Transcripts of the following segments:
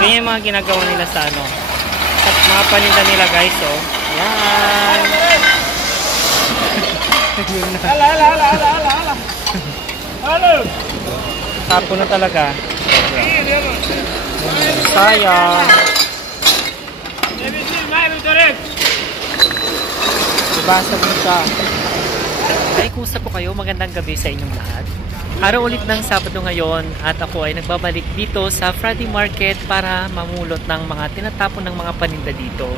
Ganyan yung mga ginagawa nila sa ano. At mga paninda nila guys, oh. Ayan. Hala. Tapo na talaga. Sayang. Ibasag mo siya. Ay, kumusta po kayo? Magandang gabi sa inyong lahat. Araw ulit ng Sabado ngayon at ako ay nagbabalik dito sa Friday Market para mamulot ng mga tinatapon ng mga paninda dito.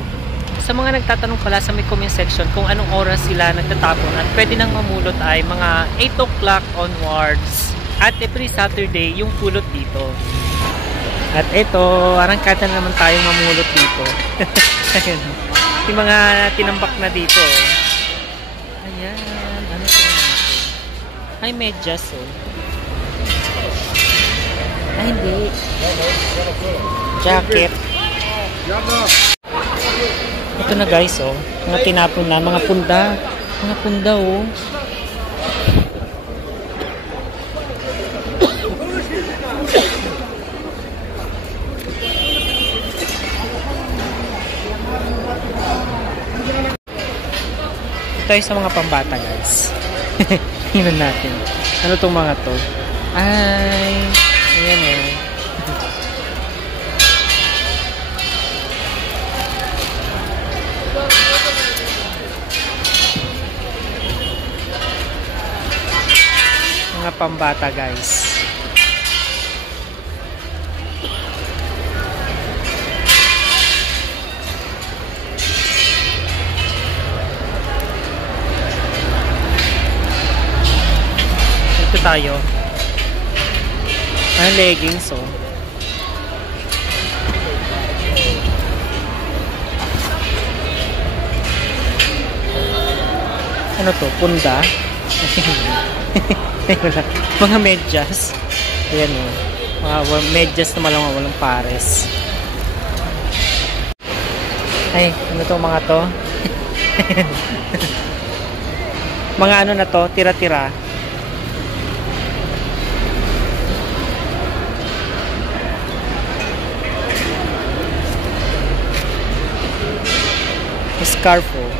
Sa mga nagtatanong pala sa may comment section kung anong oras sila nagtatapon at pwede nang mamulot ay mga 8 o'clock onwards. At every Saturday yung pulot dito. At ito, arangkada naman tayong mamulot dito. Ayan. Yung mga tinambak na dito. Ayan. Ano ito naman ito? Ay, medyas oh. Ay, hindi. Jacket. Ito na guys oh. Mga tinapon na. Mga punda. Mga punda oh. Tayo sa mga pambata guys. Tingnan natin. Ano tong mga to? Ay, ayan oh. Mga pambata guys. Tayo. Ang leggings oh. Ano to? Punda? Mga medyas. Ayan oh. Mga medyas na walang pares. Ay, ano to mga to? Mga ano na to? Tira-tira. Scarf oh.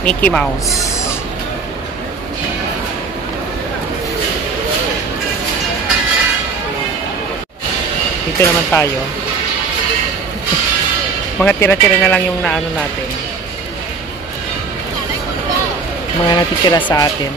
Mickey Mouse. Dito naman tayo. Mga tira-tira na lang yung naano natin. Mga natitira sa atin.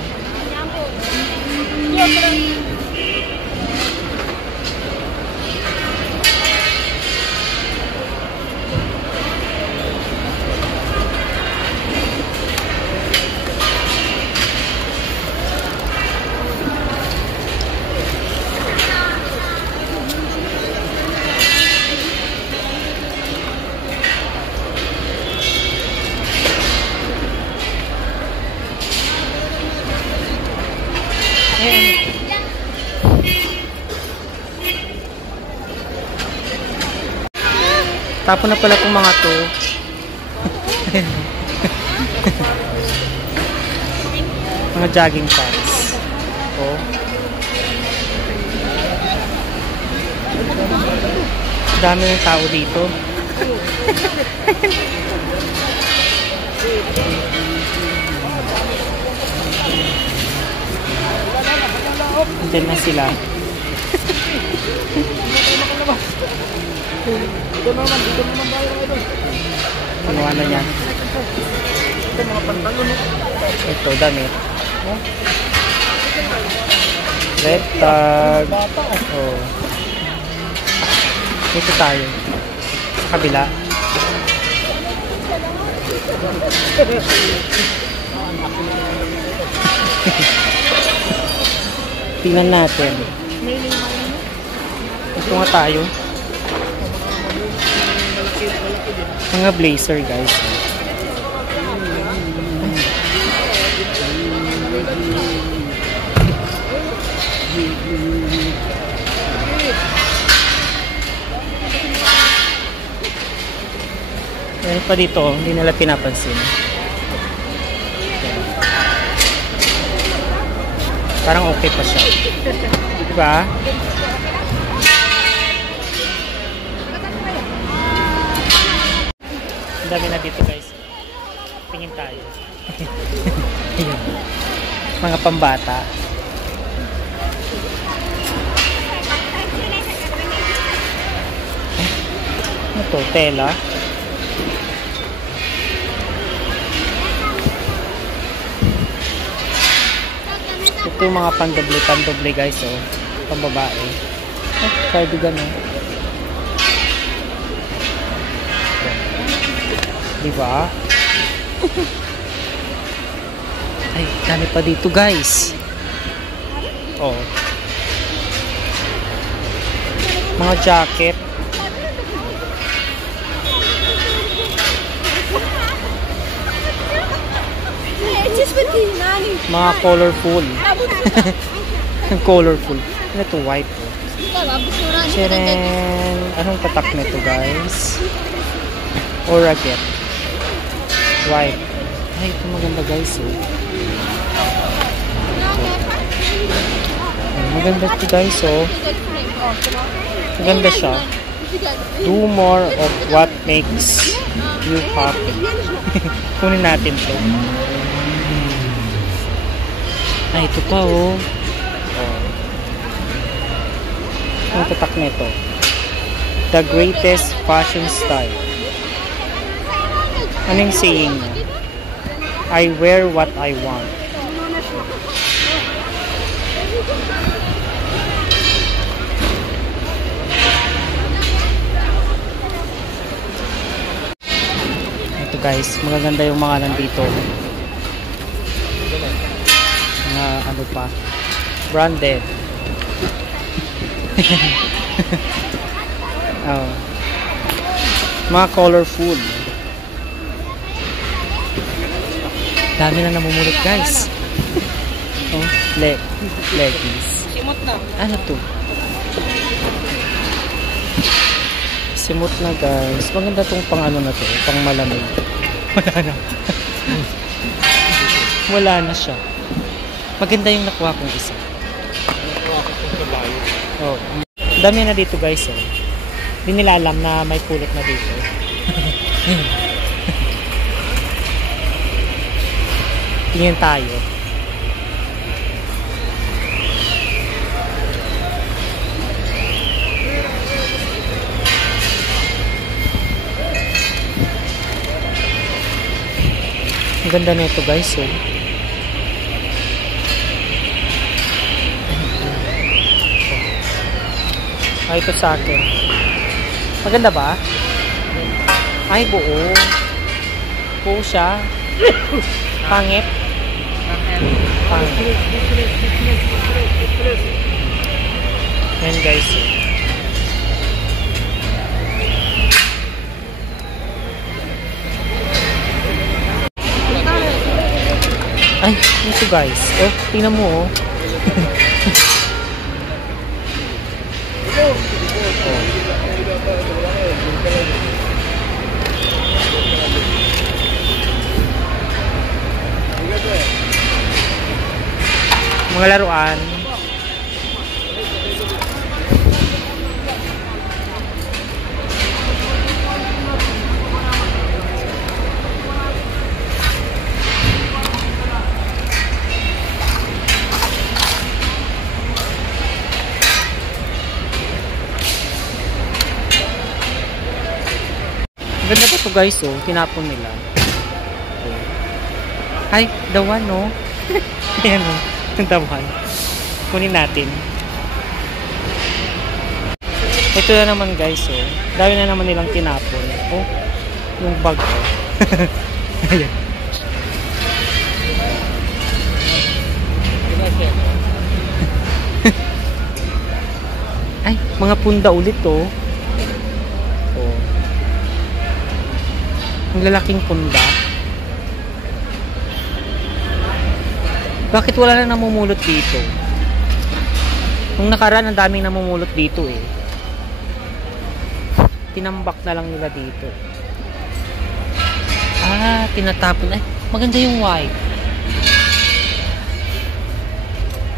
Tapon na pala itong mga to. Mga jogging pants. Oh. Dami ng tao dito. Diyan na sila. Dito naman tayo ito. Ano yan? Ito mga pantalon. Ito, damit. Red tag. Oh. Dito tayo. Sa kabila. Tingnan natin. Ito nga tayo. Mga blazer guys. Ayan pa dito, hindi nila pinapansin. Parang okay pa siya. Diba? dami na dito guys. Tingin tayo. Ayun. Mga pambata. Ano to? Tela? Ito yung mga pandoble guys, oh. Pambabae. Cardigan, oh. Diba? Ay, dami pa dito guys. Oh. Mga jacket. Mga colorful. Colorful. Ano ito? White, oh. Tcharan! Anong tatak nito guys? Oraget. White. Ay, ito maganda guys, oh. Maganda ito guys, oh. Maganda siya. Do more of what makes you happy. Kunin natin to. Ay, ito pa, oh. Ang tatak nito. The greatest fashion style. Anong saying niya? I wear what I want. Ito guys, magaganda yung mga nandito. Mga ano pa, branded. Oh. Mga colorful. Dami na namumulot guys. Oh, leggings. Simot na. Ano to? Simot na guys. Maganda tong pang ano na to, pang malamig. Wala na. Wala na siya. Maganda yung nakuha kong isa. Oh, dami na dito guys, oh. Hindi nila alam na may pulot na dito. Tingin tayo. Ang ganda na ito guys, oh. Ay, ito sa akin. Maganda ba? Ay, buo. Buo siya. Pangit. Pangit. Yan guys. Ay, ito guys. Oh, tingnan mo, oh. Mga laruan. Ganda pa to guys, oh. Tinapon nila. Ay, the one, oh. Ayan, oh. The one. Kunin natin. Ito na naman guys, oh. Dahil na naman nilang tinapon. Oh, yung bag, oh. Ayan. Ay, mga punda ulit, oh. Oh. Ang lalaking punda. Bakit wala na namumulot dito? Nung nakaraan, ang daming namumulot dito, eh. Tinambak na lang nila dito. Ah, tinatapon. Ay, maganda yung white.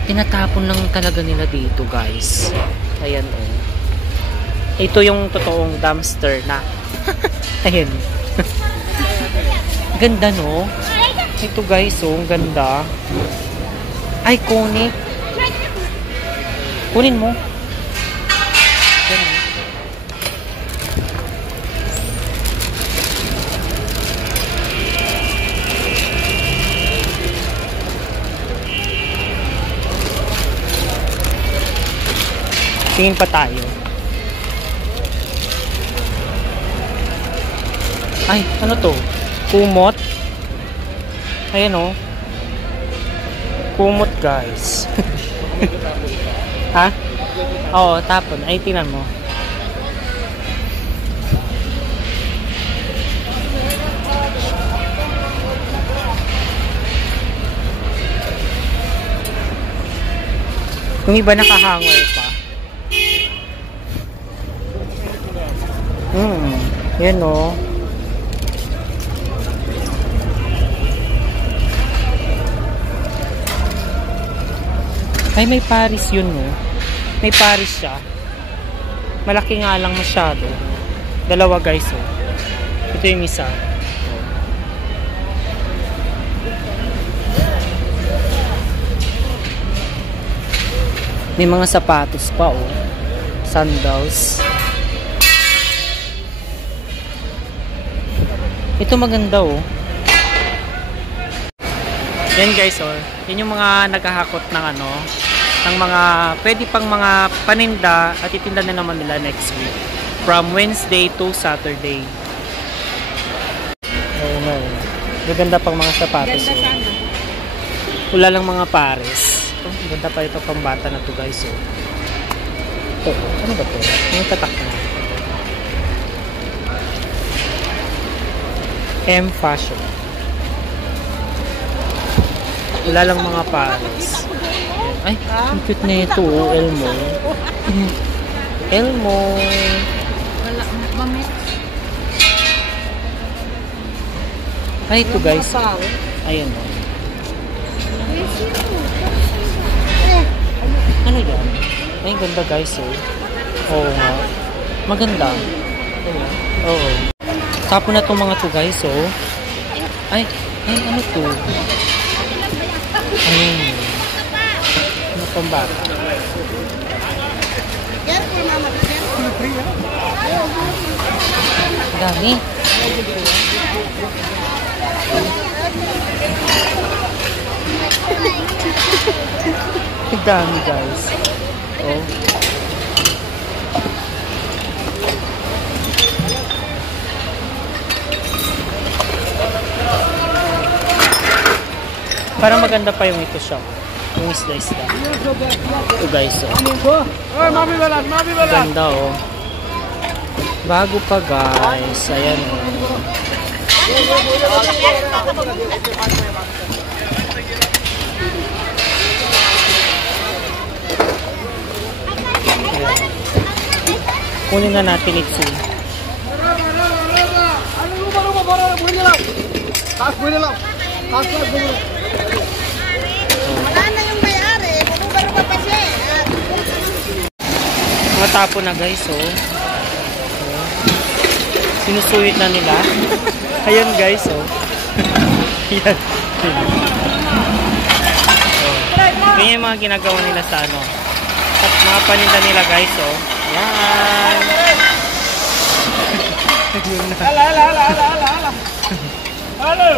Tinatapon lang talaga nila dito, guys. Ayan, oh. Ito yung totoong dumpster na. Ayan. Ganda, no? Ito guys, oh, ang ganda. Ay, kunin. Kunin mo. Ganun. Tingin pa tayo. Ay, ano to? Kumot. Ayan o. Kumot guys. Ha? Oo, tapon. Ay, tingnan mo. Yung iba nakahanger pa. Yan o. Ay, may Paris yun, no? May Paris siya. Malaki nga lang masyado. Dalawa, guys, oh. Ito yung isa. May mga sapatos pa, oh. Sandals. Ito maganda, oh. Yan guys, oh. Yan yung mga naghahakot ng ano, ng mga pwede pang mga paninda at itinda na naman nila next week. From Wednesday to Saturday. Ayun na, oh. Maganda pang mga sapatos, oh. Wala lang mga pares. Oh, maganda pa ito pang bata na to guys, oh. Ito, ano ba to? Yung tatak na. M Fashion. Wala lang mga pares. Ay, ang cute na ito, oh. Elmo. Elmo. Wala, mamit. Ay, ito guys. Ayan, oh. Ano yan? Ay, ganda guys, oh. Oo nga. Maganda. Oo. Tapon na itong mga to guys, oh. Ay, ano to? Ayun. Ano pang bata? Dami. Dami guys. Oh. Parang maganda pa yung ito siya. Yung isda-isda. Ito guys, oh. Ganda, oh. Bago pa guys. Ayan, oh. Kunin na natin ito. Wala na yung may-ari. Bumubaro pa siya. Mga tapo na guys, oh. Sinusuyit na nila. Ayan guys, oh. Ayan. Ganyan yung mga ginagawa nila sa ano. At mga paninda nila guys, oh. Ayan. Hello.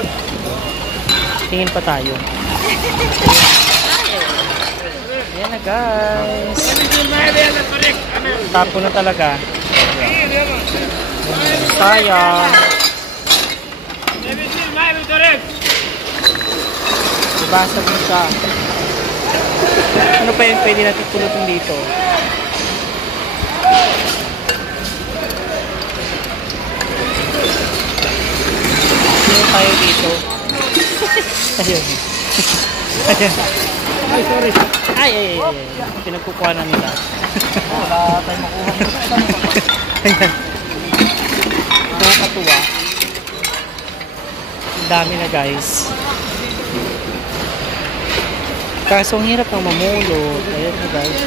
Tingin pa tayo. Ayan na guys. Tapo na talaga. Sayang. Ibasag mo siya. Ano pa yung pwede natin pulutin dito? Sino tayo dito? Ayun. Ayun. Ay, sorry. Ay. Pinagkukuha na nila. Wala tayong makuha. Ayan. Nakakatuwa. Ang dami na guys. Kaso ang hirap ng mamulot. Ayan na guys.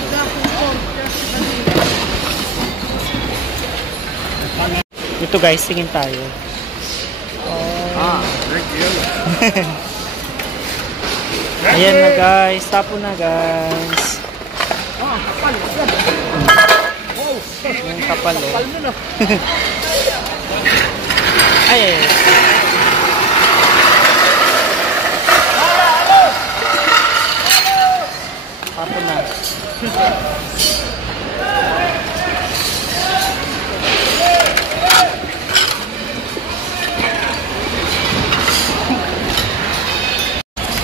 Ito guys, tingin tayo. Ayan na guys, tapo na guys. Kapal. Wow. Yung kapal oh. Kapal nun ah. Ay. Tapo na.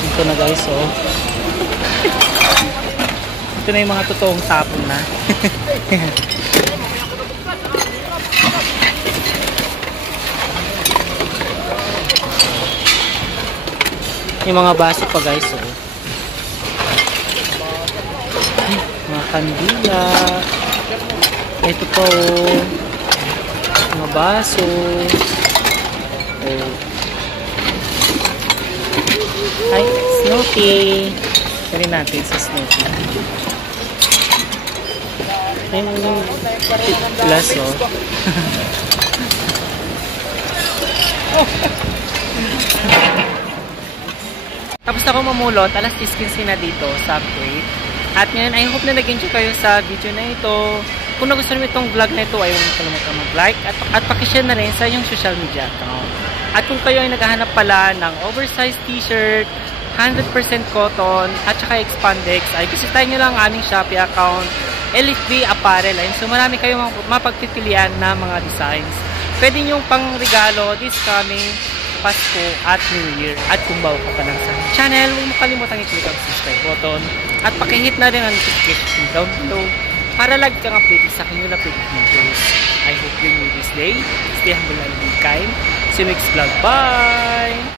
Ito na guys oh. Ito na yung mga totoong tapon na. Yung mga baso pa guys oh. Mga kandila. Ito pa oh. Mga baso. Oh. Ay, Snoopy. Kaya natin sa Snoopy. Ayun yung glass oh. Tapos ako mamulot, alas 10:15 na dito sa upgrade. At ngayon, I hope na nag-enjoy kayo sa video na ito. Kung nagustuhan mo itong vlog na ito, ay huwag kalimutan mag-like at pakishare na rin sa inyong social media account. At kung kayo ay naghahanap pala ng oversized t-shirt, 100% cotton, at saka expandex, ay bisitahin nyo lang ang aming Shopee account, Elite Apparel. Ayun, so marami kayong mapagpipilian na mga designs. Pwede nyo pang regalo this coming Pasko at New Year. At kung bago ka pa lang sa channel, huwag mo kalimutan i-click ang subscribe button at pakihit na rin ang notification down below para lagi kang updated sa aking updated videos. I hope you enjoy this day. Stay humble and be kind. See you next vlog. Bye!